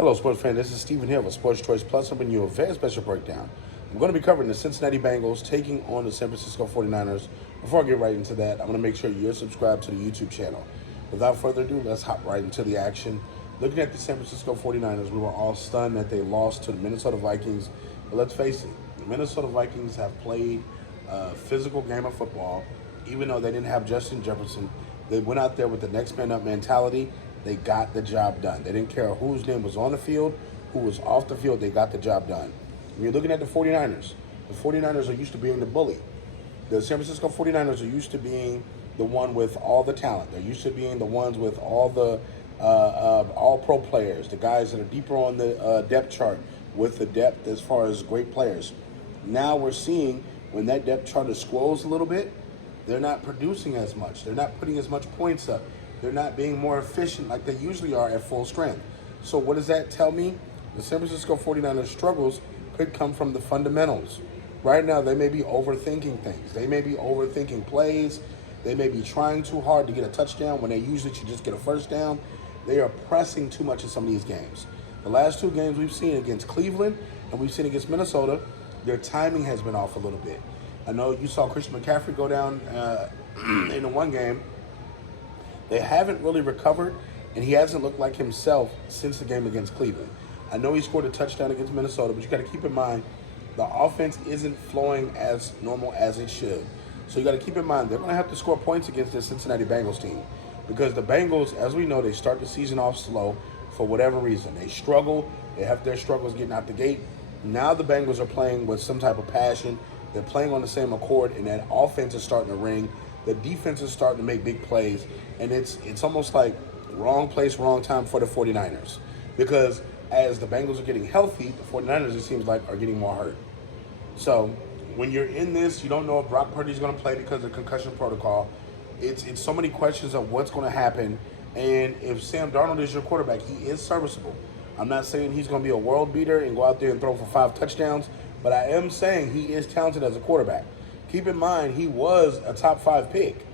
Hello, sports fan. This is Steven here with Sports Choice Plus. I'm bringing you a very special breakdown. I'm going to be covering the Cincinnati Bengals taking on the San Francisco 49ers. Before I get right into that, I'm going to make sure you're subscribed to the YouTube channel. Without further ado, let's hop right into the action. Looking at the San Francisco 49ers, we were all stunned that they lost to the Minnesota Vikings. But let's face it, the Minnesota Vikings have played a physical game of football. Even though they didn't have Justin Jefferson, they went out there with the next man up mentality. They got the job done. They didn't care whose name was on the field, who was off the field. They got the job done. When you're looking at the 49ers are used to being the bully. The San Francisco 49ers are used to being the one with all the talent. They're used to being the ones with all the all-pro players, the guys that are deeper on the depth chart with the depth as far as great players. Now we're seeing when that depth chart is squoze a little bit, they're not producing as much. They're not putting as much points up. They're not being more efficient like they usually are at full strength. So what does that tell me? The San Francisco 49ers struggles could come from the fundamentals. Right now, they may be overthinking things. They may be overthinking plays. They may be trying too hard to get a touchdown when they usually should just get a first down. They are pressing too much in some of these games. The last two games we've seen against Cleveland and we've seen against Minnesota, their timing has been off a little bit. I know you saw Christian McCaffrey go down in the one game. They haven't really recovered, and he hasn't looked like himself since the game against Cleveland. I know he scored a touchdown against Minnesota, but you got to keep in mind the offense isn't flowing as normal as it should. So you got to keep in mind they're going to have to score points against this Cincinnati Bengals team because the Bengals, as we know, they start the season off slow for whatever reason. They struggle. They have their struggles getting out the gate. Now the Bengals are playing with some type of passion. They're playing on the same accord, and that offense is starting to ring. The defense is starting to make big plays, and it's almost like wrong place, wrong time for the 49ers. Because as the Bengals are getting healthy, the 49ers, it seems like, are getting more hurt. So when you're in this, you don't know if Brock Purdy's going to play because of the concussion protocol. It's so many questions of what's going to happen. And if Sam Darnold is your quarterback, he is serviceable. I'm not saying he's going to be a world beater and go out there and throw for 5 touchdowns, but I am saying he is talented as a quarterback. Keep in mind, he was a top 5 pick.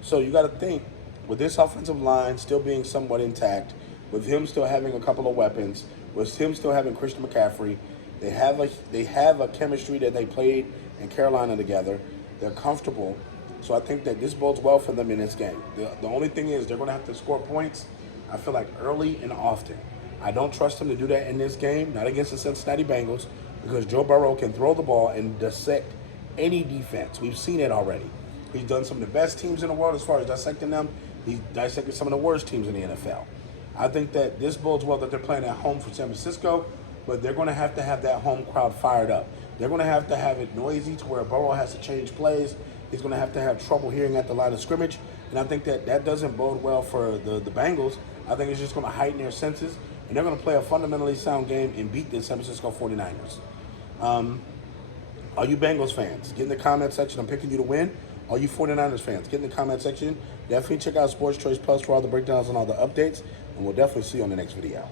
So you got to think, with this offensive line still being somewhat intact, with him still having a couple of weapons, with him still having Christian McCaffrey, they have a chemistry that they played in Carolina together. They're comfortable. So I think that this bodes well for them in this game. The only thing is they're going to have to score points, I feel like, early and often. I don't trust them to do that in this game, not against the Cincinnati Bengals, because Joe Burrow can throw the ball and dissect any defense. We've seen it already. He's done some of the best teams in the world as far as dissecting them. He's dissected some of the worst teams in the NFL. I think that this bodes well that they're playing at home for San Francisco, but they're going to have that home crowd fired up. They're going to have it noisy to where Burrow has to change plays. He's going to have trouble hearing at the line of scrimmage, and I think that doesn't bode well for the Bengals. I think it's just going to heighten their senses, and they're going to play a fundamentally sound game and beat the San Francisco 49ers. Are you Bengals fans? Get in the comment section. I'm picking you to win. Are you 49ers fans? Get in the comment section. Definitely check out Sports Choice Plus for all the breakdowns and all the updates. And we'll definitely see you on the next video.